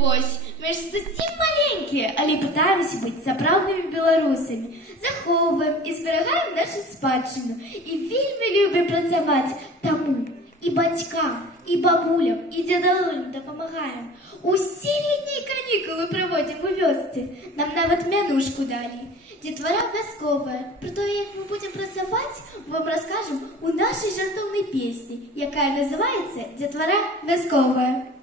вось, мы ж зусім маленькія, але пытаемся быць сапраўднымі беларусамі. Захоўваем і зберагаем нашу спадчыну. І вельмі любім працаваць. Таму і бацькам, і бабулям, і дзедалым дапамагаем. Усе летнія канікулы праводзім у вёсцы. Нам нават мянушку далі. Дзетвара вясковая. Пра тое, як мы будзем працаваць, вам раскажам у нашай жартоўнай песні, якая называецца «Дзетвара вясковая».